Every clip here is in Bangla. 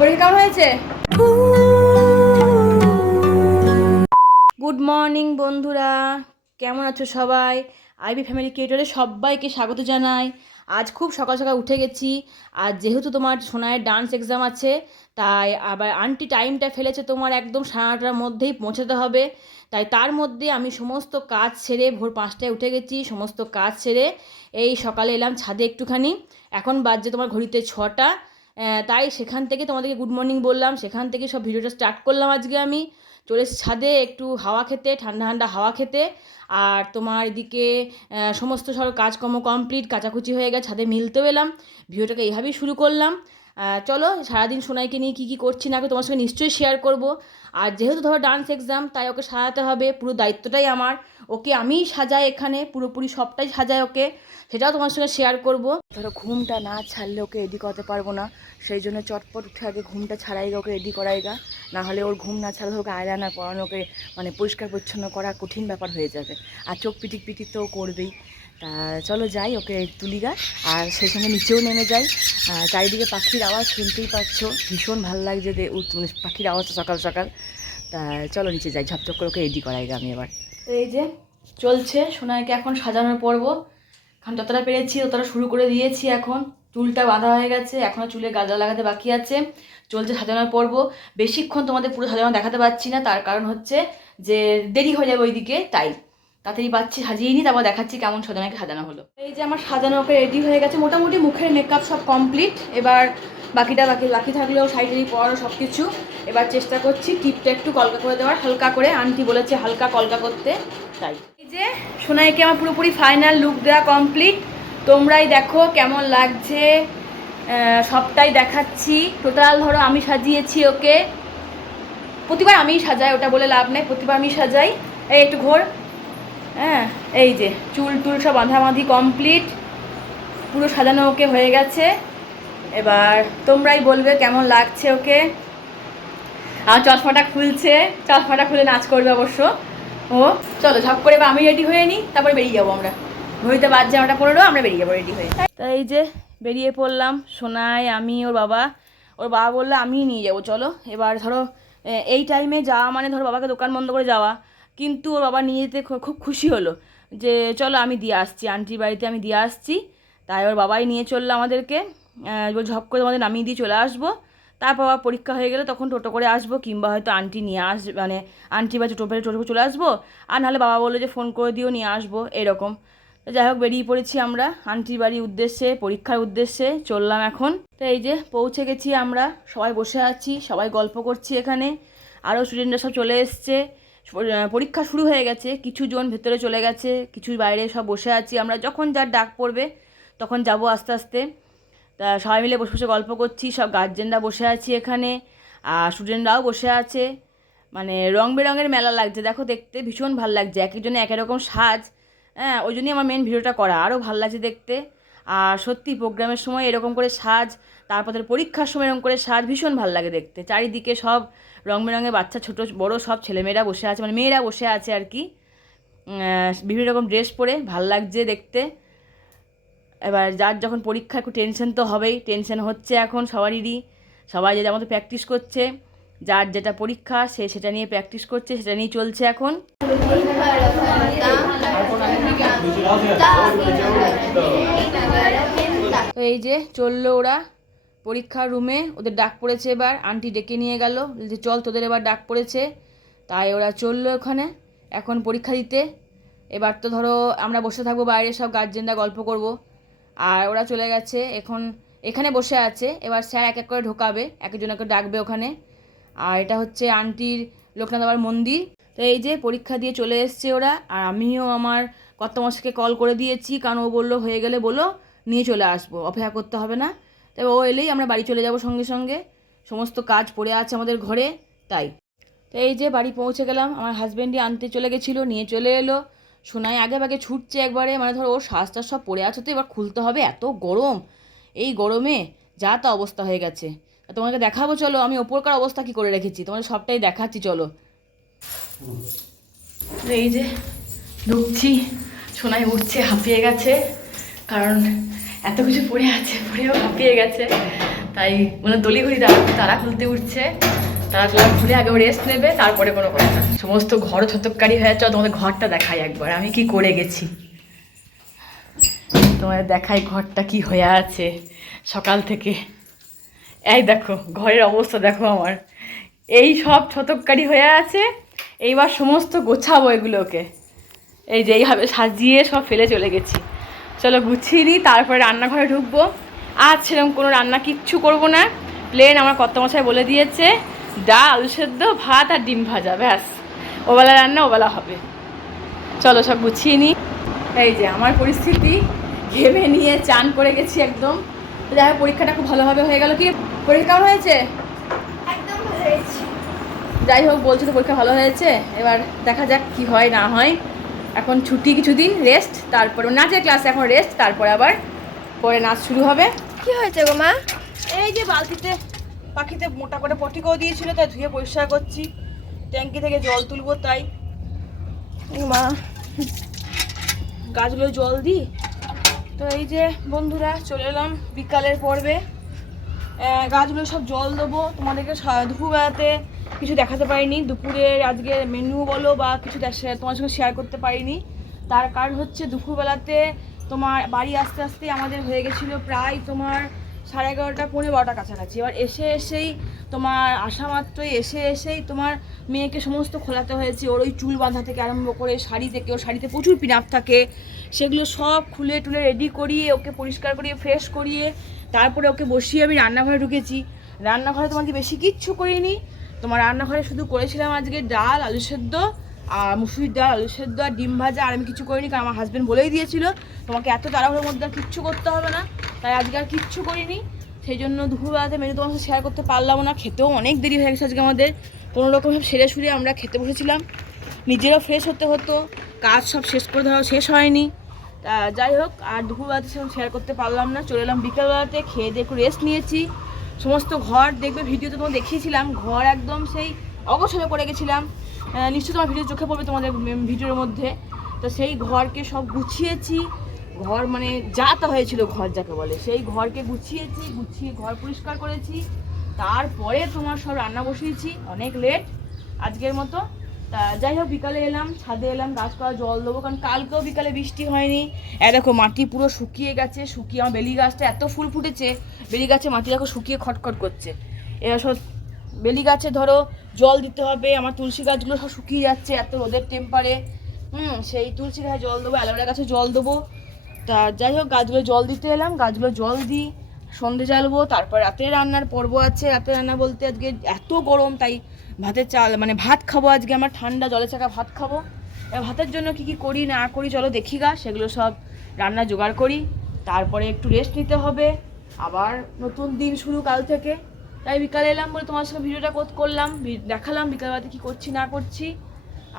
পরীক্ষা কেমন হয়েছে? গুড মর্নিং বন্ধুরা, কেমন আছো সবাই? আইবি ফ্যামিলি ক্রিয়েটরে সবাইকে স্বাগত জানাই। আজ খুব সকাল সকাল উঠে গেছি। আর যেহেতু তোমার সোনায়ের ডান্স এক্সাম আছে, তাই আবার আন্টি টাইমটা ফেলেছে তোমার একদম 9:30টার মধ্যেই পৌঁছাতে হবে। তাই তার মধ্যে আমি সমস্ত কাজ সেরে ভোর 5টায় উঠে গেছি। সমস্ত কাজ সেরে এই সকালে এলাম ছাদে একটুখানি। এখন বাজছে তোমার ঘড়িতে 6টা। তাই সেখান থেকে তোমাদেরকে গুড মর্নিং বললাম, সেখান থেকে সব ভিডিওটা স্টার্ট করলাম। আজকে আমি চলে এসেছি ছাদে একটু হাওয়া খেতে, ঠান্ডা ঠান্ডা হাওয়া খেতে। আর তোমার এদিকে সমস্ত সব কাজকর্ম কমপ্লিট, কাচাকুচি হয়ে গেছে, ছাদে মিলতেও এলাম। ভিডিওটাকে এইভাবেই শুরু করলাম। চলো সারাদিন সোনাইকে নিয়ে কী কী করছি না তোমার সঙ্গে নিশ্চয়ই শেয়ার করব। আর যেহেতু ধরো ডান্স এক্সাম, তাই ওকে সাজাতে হবে, পুরো দায়িত্বটাই আমার। ওকে আমিই সাজাই, এখানে পুরোপুরি সবটাই সাজাই ওকে, সেটাও তোমার সঙ্গে শেয়ার করব। ধরো ঘুমটা না ছাড়লে ওকে রেডি করতে পারবো না, সেই জন্য চটপট উঠে আগে ঘুমটা ছাড়াই ওকে রেডি করাইগা। না হলে ওর ঘুম না ছাড়লে ওকে আয়লানা পরানো, ওকে মানে পরিষ্কার পরিচ্ছন্ন করা কঠিন ব্যাপার হয়ে যাবে। আর চোখ পিটিক পিটিক তো করবেই। তা চলো যাই, ওকে তুলিগা। আর সেই সঙ্গে নিচেও নেমে যাই। চারিদিকে পাখির আওয়াজ শুনতেই পাচ্ছ, ভীষণ ভালো লাগছে পাখির আওয়াজটা সকাল সকাল। তা চলো নিচে যাই, ঝপঝপ করে ওকে রেডি করাইগা আমি এবার। তো এই যে চলছে সোনাইকে এখন সাজানোর পর্ব। এখন যতটা পেরেছি ততটা শুরু করে দিয়েছি। এখন চুলটা বাঁধা হয়ে গেছে, এখনও চুলে গাজা লাগাতে বাকি আছে। চলছে সাজানোর পর্ব। বেশিক্ষণ তোমাদের পুরো সাজানো দেখাতে পারছি না, তার কারণ হচ্ছে যে দেরি হয়ে যাবে ওইদিকে, তাই তাড়াতাড়ি পাচ্ছি সাজিয়ে নিই, তারপর দেখাচ্ছি কেমন সাজানোকে সাজানো হলো। এই যে আমার সাজানো ওকে রেডি হয়ে গেছে, মোটামুটি মুখের মেকআপ সব কমপ্লিট। এবার বাকিটা বাকি থাকলেও শাড়ি পরানো সব কিছু। এবার চেষ্টা করছি টিপটা একটু কলকা করে দেওয়ার, হালকা করে। আন্টি বলেছে হালকা কলকা করতে, তাই। এই যে সোনাইকে আমার পুরোপুরি ফাইনাল লুক দেওয়া কমপ্লিট। তোমরাই দেখো কেমন লাগছে, সবটাই দেখাচ্ছি। টোটাল ধরো আমি সাজিয়েছি ওকে। প্রতিবার আমিই সাজাই, ওটা বলে লাভ নেই, প্রতিবার আমি সাজাই। এই একটু ঘোর। হ্যাঁ, এই যে চুল টুল সব বাঁধাবাঁধি কমপ্লিট, পুরো সাজানো ওকে হয়ে গেছে। এবার তোমরাই বলবে কেমন লাগছে ওকে। আর চশমাটা খুলে নাচ করবে অবশ্য ও। চলো ঝপ করে এবার আমি রেডি হয়ে নিই, তারপরে বেরিয়ে যাবো আমরা। ঘড়িতে বাজছে 9:15, আমরা বেরিয়ে যাবো রেডি হয়ে। তাই এই যে বেরিয়ে পড়লাম, সোনাই আমি ওর বাবা। ওর বাবা বললে আমিই নিয়ে যাবো চলো। এবার ধরো এই টাইমে যাওয়া মানে ধরো বাবাকে দোকান বন্ধ করে যাওয়া, কিন্তু ওর বাবা নিয়ে যেতে খুব খুশি হলো যে চলো আমি দিয়ে আসছি, আন্টির বাড়িতে আমি দিয়ে আসছি। তাই ওর বাবাই নিয়ে চললো আমাদেরকে। ঝপ করে আমাদের নামিয়ে দিয়ে চলে আসবো। তারপর আবার পরীক্ষা হয়ে গেলে তখন টোটো করে আসবো, কিংবা হয়তো আন্টি নিয়ে মানে আন্টি বা টোটো চলে আসবো। আর নাহলে বাবা বললো যে ফোন করে দিও নিয়ে আসবো, এরকম। যাই হোক বেরিয়ে পড়েছি আমরা আন্টির বাড়ির উদ্দেশ্যে, পরীক্ষার উদ্দেশ্যে চললাম এখন। তো এই যে পৌঁছে গেছি আমরা, সবাই বসে আছি, সবাই গল্প করছি এখানে। আরও স্টুডেন্টরা সব চলে এসছে। পরীক্ষা শুরু হয়ে গেছে, কিছু জন ভেতরে চলে গেছে, কিছু বাইরে সব বসে আছি আমরা। যখন যার ডাক পড়বে তখন যাব আস্তে আস্তে। তা সবাই মিলে বসে বসে গল্প করছি, সব গার্জেনরা বসে আছি এখানে, আর স্টুডেন্টরাও বসে আছে। মানে রং বেরঙের মেলা লাগছে, দেখো দেখতে ভীষণ ভালো লাগছে, এক একজনে এক রকম সাজ। হ্যাঁ, ওই জন্যই আমার মেন ভিডিওটা করা, আরও ভালো লাগছে দেখতে। আর সত্যি প্রোগ্রামের সময় এরকম করে সাজ, তারপর পরীক্ষার সময় এরকম করে সাজ ভীষণ ভালো লাগে দেখতে। চারিদিকে সব রং বেরঙের বাচ্চা, ছোটো বড়ো সব ছেলেমেয়েরা বসে আছে, মানে মেয়েরা বসে আছে আর কি, বিভিন্ন রকম ড্রেস পরে ভাল লাগছে দেখতে। এবার যার যখন পরীক্ষা একটু টেনশন তো হবেই, টেনশন হচ্ছে এখন সবারই। সবাই যে যার মতো প্র্যাকটিস করছে, যার যেটা পরীক্ষা সে সেটা নিয়ে প্র্যাকটিস করছে, সেটা নিয়ে চলছে এখন। তো এই যে চললো ওরা পরীক্ষার রুমে, ওদের ডাক পড়েছে। এবার আন্টি ডেকে নিয়ে গেল যে চল তোদের এবার ডাক পড়েছে। তাই ওরা চললো ওখানে এখন পরীক্ষা দিতে। এবার তো ধরো আমরা বসে থাকবো বাইরে, সব গার্জেনরা গল্প করব। আর ওরা চলে গেছে, এখন এখানে বসে আছে। এবার স্যার এক এক করে ঢোকাবে, একজনকে ডাকবে ওখানে। আর এটা হচ্ছে আন্টির লোকনাথ বাবার মন্দির। তো এই যে পরীক্ষা দিয়ে চলে এসছে ওরা, আর আমিও আমার কর্তামশাইকে কল করে দিয়েছি, কারণ ও বললো হয়ে গেলে বলো নিয়ে চলে আসবো, অপেক্ষা করতে হবে না। তবে ও এলেই আমরা বাড়ি চলে যাব সঙ্গে সঙ্গে, সমস্ত কাজ পড়ে আছে আমাদের ঘরে, তাই। তো এই যে বাড়ি পৌঁছে গেলাম, আমার হাজব্যান্ডই আনতে চলে গেছিলো, নিয়ে চলে এলো। সোনাই আগে ভাগে ছুটছে একবারে, মানে ধরো ওর শ্বাসটা সব পড়ে আছে, তো এবার খুলতে হবে, এত গরম, এই গরমে যা তা অবস্থা হয়ে গেছে। তোমাকে দেখাবো চলো আমি ওপরকার অবস্থা কি করে রেখেছি, তোমাদের সবটাই দেখাচ্ছি চলো। এই যে ঢুকছি, সোনাই উঠছে, হাঁপিয়ে গেছে, কারণ এত কিছু পড়ে আছে, পড়েও হাঁপিয়ে গেছে। তাই মানে তড়িঘড়ি তারা খুলতে উঠছে, তারা খুলে আগে রেস্ট নেবে, তারপরে কোনো কথা। সমস্ত ঘর ছতকারি হয়ে যাচ্ছে। তোমাদের ঘরটা দেখাই একবার আমি কি করে গেছি, তোমাদের দেখাই ঘরটা কি হয়ে আছে সকাল থেকে। এই দেখো ঘরের অবস্থা দেখো আমার, এই সব ছতকারি হয়ে আছে। এইবার সমস্ত গোছাবো এগুলোকে, এই যে এইভাবে সাজিয়ে সব ফেলে চলে গেছি। চলো গুছিয়ে নিই, তারপরে রান্নাঘরে ঢুকবো। আজ সেরকম কোনো রান্না কিচ্ছু করব না, প্লেন আমার কর্তামশাই বলে দিয়েছে ডাল, আলু সেদ্ধ, ভাত আর ডিম ভাজা, ব্যাস। ওবেলা রান্না ওবেলা হবে। চলো সব গুছিয়ে নিই। এই যে আমার পরিস্থিতি, ঘেমে নিয়ে চান করে গেছি একদম। যাই হোক পরীক্ষাটা খুব ভালোভাবে হয়ে গেল। কি পরীক্ষা হয়েছে? একদম ভালো হয়েছে। যাই হোক বলছি তো পরীক্ষা ভালো হয়েছে, এবার দেখা যাক কি হয় না হয়। এখন ছুটি, কিছুদিন রেস্ট, তারপরে নাচের ক্লাস, এখন রেস্ট, তারপরে আবার পরে নাচ শুরু হবে। কি হয়েছে গো মা? এই যে বালতিতে পাখিতে মোটা করে পটি করে দিয়েছিল, তাই ধুয়ে পরিষ্কার করছি। ট্যাঙ্কি থেকে জল তুলবো, তাই মা গাছগুলো জল দিই। তো এই যে বন্ধুরা চলে এলাম বিকালের পর্বে। গাছগুলো সব জল দেবো। তোমাদেরকে দুপুরবেলাতে কিছু দেখাতে পারিনি, দুপুরের আজকে মেনু বলো বা কিছু তোমার সঙ্গে শেয়ার করতে পারিনি। তার কারণ হচ্ছে দুপুরবেলাতে তোমার বাড়ি আসতে আসতে আমাদের হয়ে গেছিলো প্রায় তোমার 11:30 পৌনে 12টার কাছাকাছি। এবার এসেই তোমার আসা মাত্রই এসেই তোমার মেয়েকে সমস্ত খোলাতে হয়েছে। ওর ওই চুল বাঁধা থেকে আরম্ভ করে শাড়ি থেকে, ওর শাড়িতে প্রচুর পিনাপ থাকে, সেগুলো সব খুলে টুলে রেডি করিয়ে ওকে পরিষ্কার করিয়ে ফ্রেশ করিয়ে তারপরে ওকে বসিয়ে আমি রান্নাঘরে ঢুকেছি। রান্নাঘরে তোমাকে বেশি কিচ্ছু করিনি, তোমার রান্নাঘরে শুধু করেছিলাম আজকে ডাল, আলু সেদ্ধ আর মুসুরির ডাল, আলু সেদ্ধ আর ডিম ভাজা। আর আমি কিছু করিনি, কারণ আমার হাজব্যান্ড বলেই দিয়েছিল তোমাকে এত তাড়াহুড়োর মধ্যে আর কিচ্ছু করতে হবে না, তাই আজকে আর কিচ্ছু করিনি। সেই জন্য দুপুরবেলাতে মেনু তোমার সাথে শেয়ার করতে পারলাম না। খেতেও অনেক দেরি হয়ে গেছে আজকে আমাদের, কোনো রকমভাবে সেরে সুরে আমরা খেতে বসেছিলাম। নিজেরও ফ্রেশ হতে হতো, কাজ সব শেষ করে ধরো শেষ হয়নি। যাই হোক আর দুপুরবেলাতে সেরকম শেয়ার করতে পারলাম না। চলে এলাম বিকেলবেলাতে, খেয়ে দিয়ে একটু রেস্ট নিয়েছি। সমস্ত ঘর দেখবে ভিডিওতে তোমার দেখিয়েছিলাম, ঘর একদম সেই অগোছালো করে গেছিলাম, নিশ্চয়ই তোমার ভিডিও চোখে পড়বে তোমাদের ভিডিওর মধ্যে। তো সেই ঘরকে সব গুছিয়েছি, ঘর মানে যা তা হয়েছিল ঘর যাকে বলে, সেই ঘরকে গুছিয়েছি, গুছিয়ে ঘর পরিষ্কার করেছি। তারপরে তোমার সব রান্না বসিয়েছি, অনেক লেট আজকের মতো। তা যাই হোক বিকালে এলাম, ছাদে এলাম, গাছপালা জল দেবো, কারণ কালকেও বিকালে বৃষ্টি হয়নি। দেখো মাটি পুরো শুকিয়ে গেছে, শুকিয়ে আমার বেলি গাছটা এত ফুল ফুটেছে, বেলি গাছে মাটি দেখো শুকিয়ে খটখট করছে। এবার সব বেলি গাছে ধরো জল দিতে হবে, আমার তুলসী গাছগুলো সব শুকিয়ে যাচ্ছে এত রোদের টেম্পারে। সেই তুলসী গাছে জল দেবো, অ্যালোভেরা গাছে জল দেবো। তা যাই হোক গাছগুলো জল দিতে এলাম, গাছগুলো জল দিই, সন্ধে জ্বালবো, তারপর রাতে রান্নার পর্ব আছে। রাতে রান্না বলতে আজকে এত গরম, তাই ভাতের চাল মানে ভাত খাবো আজকে, আমার ঠান্ডা জলে চাকা ভাত খাবো। ভাতের জন্য কি কি করি না করি চলো দেখি গা, সেগুলো সব রান্না জোগাড় করি। তারপরে একটু রেস্ট নিতে হবে, আবার নতুন দিন শুরু কাল থেকে। তাই বিকালে এলাম বলে তোমার সঙ্গে ভিডিওটা করলাম, দেখালাম বিকালবেলাতে কী করছি না করছি।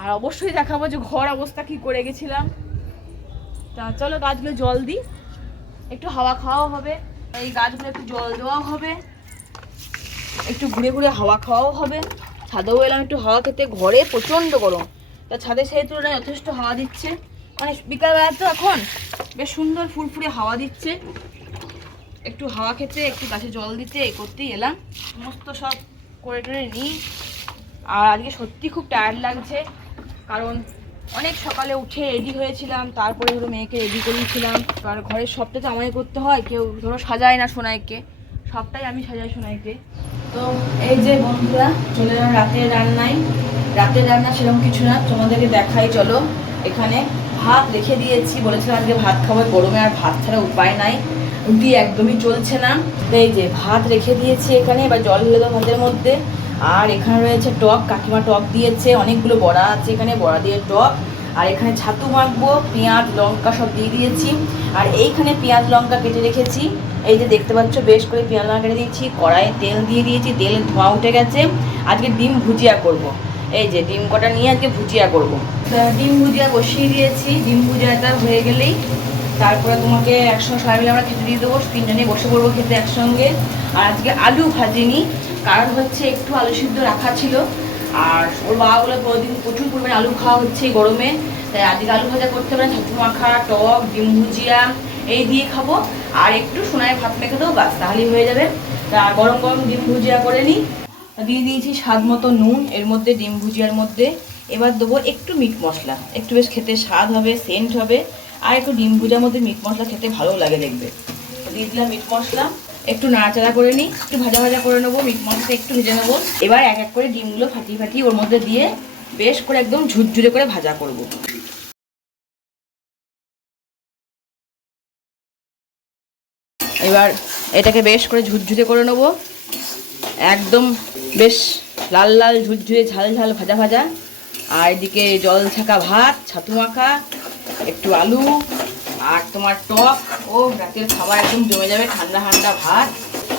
আর অবশ্যই দেখাবো যে ঘর অবস্থা কী করে গেছিলাম। তা চলো গাছগুলো জল দিই, একটু হাওয়া খাওয়াও হবে, এই গাছগুলো একটু জল দেওয়াও হবে, একটু ঘুরে ঘুরে হাওয়া খাওয়াও হবে। ছাদেও এলাম একটু হাওয়া খেতে, ঘরে প্রচণ্ড গরম, তা ছাদে সেই তুলনায় যথেষ্ট হাওয়া দিচ্ছে। মানে বিকালবেলা তো এখন বেশ সুন্দর ফুরফুরে হাওয়া দিচ্ছে, একটু হাওয়া খেতে, একটু গাছে জল দিতে, এই করতেই এলাম। সমস্ত সব করে টরে নিই। আর আজকে সত্যি খুব টায়ার্ড লাগছে, কারণ অনেক সকালে উঠে রেডি হয়েছিলাম, তারপরে ধরো মেয়েকে রেডি করিয়েছিলাম। কারণ ঘরের সবটা তো আমায় করতে হয়, কেউ ধরো সাজায় না সোনাইকে, সবটাই আমি সাজাই সোনাইকে। তো এই যে বন্ধুরা চলে এলাম রাতের রান্নায়। রাতের রান্না সেরকম কিছু না, তোমাদেরকে দেখাই চলো। এখানে ভাত রেখে দিয়েছি, বলেছিলাম আজকে ভাত খাবো, গরমে আর ভাত ছাড়া উপায় নাই, রুটি একদমই চলছে না। তো এই যে ভাত রেখে দিয়েছি এখানে, এবার জল ঢেলে দেবো ভাতের মধ্যে। আর এখানে রয়েছে টক, কাকিমা টক দিয়েছে, অনেকগুলো বড়া আছে এখানে, বড়া দিয়ে টক। আর এখানে ছাতু মাখবো, পেঁয়াজ লঙ্কা সব দিয়ে দিয়েছি। আর এইখানে পেঁয়াজ লঙ্কা কেটে রেখেছি, এই যে দেখতে পাচ্ছ বেশ করে পেঁয়াজ লঙ্কা কেটে দিয়েছি। কড়াইয়ে তেল দিয়ে দিয়েছি, তেলের ধোঁয়া উঠে গেছে। আজকে ডিম ভুজিয়া করব। এই যে ডিম কটা নিয়ে আজকে ভুজিয়া করব। ডিম ভুজিয়া বসিয়ে দিয়েছি, ডিম ভুজিয়াটা হয়ে গেলেই তারপরে তোমাকে একসঙ্গে সবাই মিলে আমরা খেতে দিয়ে দেবো, তিনজনে বসে পড়বো খেতে একসঙ্গে। আর আজকে আলু ভাজিনি, কারণ হচ্ছে একটু আলু সিদ্ধ রাখা ছিল, আর ওর বাবা বলে প্রতিদিন প্রচুর পরিমাণে আলু খাওয়া হচ্ছে এই গরমে, তাই আজকে আলু ভাজা করতে হবে না, ছাতু মাখা, টক, ডিম ভুজিয়া এই দিয়ে খাবো। আর একটু সোনায় ভাত মেখে দেবো, বাস তাহলেই হয়ে যাবে। তা গরম গরম ডিম ভুজিয়া করে নিই। দিয়ে দিয়েছি স্বাদ মতো নুন এর মধ্যে, ডিম ভুজিয়ার মধ্যে। এবার দেবো একটু মিট মশলা, একটু বেশ খেতে স্বাদ হবে, সেন্ট হবে। আর একটু ডিম ভুজিয়ার মধ্যে মিট মশলা খেতে ভালো লাগে দেখবে। দিয়ে দিলাম মিট মশলা, একটু নাড়াচাড়া করে নিই, একটু ভাজা ভাজা করে নেবো, মিট মশলা একটু ভেজে নেবো। এবার এক এক করে ডিমগুলো ফাটিয়ে ফাটিয়ে ওর মধ্যে দিয়ে বেশ করে একদম ঝুরঝুরে করে ভাজা করব। এবার এটাকে বেশ করে ঝুরঝুরে করে নেবো, একদম বেশ লাল লাল ঝুরঝুরে ঝাল ঝাল ভাজা ভাজা। আর এদিকে জল ছাকা ভাত, ছাতু মাখা, একটু আলু আর তোমার টক। ও রাতের খাবার একদম জমে যাবে, ঠান্ডা ঠান্ডা ভাত।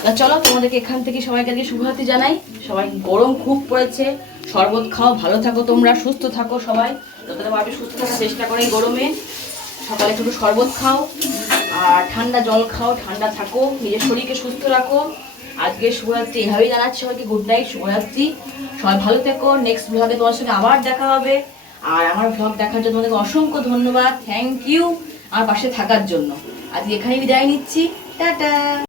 তা চলো তোমাদেরকে এখান থেকে সবাইকে আজকে শুভরাত্রি জানাই। সবাই গরম খুব পড়েছে, শরবত খাও, ভালো থাকো, তোমরা সুস্থ থাকো সবাই, যতটা পারবে সুস্থ থাকার চেষ্টা করে এই গরমে। সকালে একটু শরবত খাও আর ঠান্ডা জল খাও, ঠান্ডা থাকো, নিজের শরীরকে সুস্থ রাখো। আজকে শুভরাত্রি এভাবেই জানাচ্ছি সবাইকে, গুড নাইট, শুভরাত্রি। সবাই ভালো থেকো, নেক্সট ব্লগে তোমার সঙ্গে আবার দেখা হবে। আর আমার ব্লগ দেখার জন্য তোমাদেরকে অসংখ্য ধন্যবাদ, থ্যাংক ইউ আমার পাশে থাকার জন্য। আজকে এখানেই বিদায় নিচ্ছি, টাটা।